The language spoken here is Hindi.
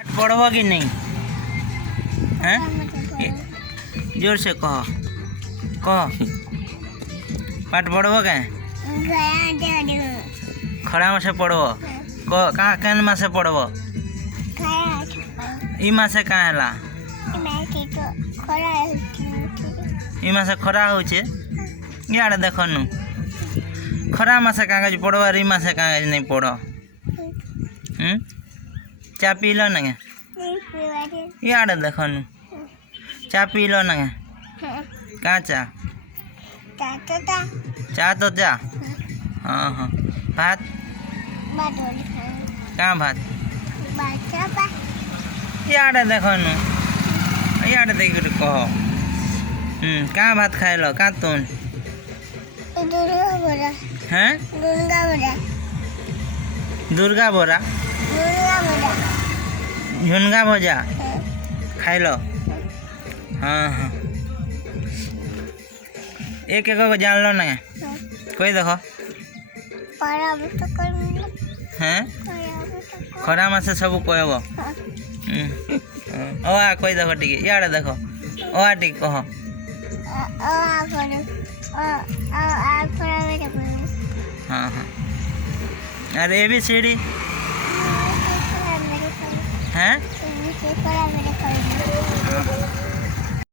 पढ़ब कि नहीं हैं? जोर से कह कह पाठ पढ़ब क्या खड़ा में से पढ़ब कहाँ केन में से पढ़ब ई में से कहाँ है ई में से खरा हो इे देख नु खरा में से कागज पढ़ब और ई में से कागज नहीं पढ़ चा पी लो ना इे देख नु चा पी लो ना कहाँ चा चा तो चा हाँ हाँ भात कहाँ भात इे देख नु इे देख कह कहाँ भात खाए लो कहाँ तुम हैं दुर्गा बोरा झुनगा भोजा खाए लो हाँ हाँ एक एक को जान लो ना कोई देखो हैं खरा में से सब कहब ओ कोई देखो टी इे देखो ओ टी कह हाँ हाँ अरे ए बी सी डी हैं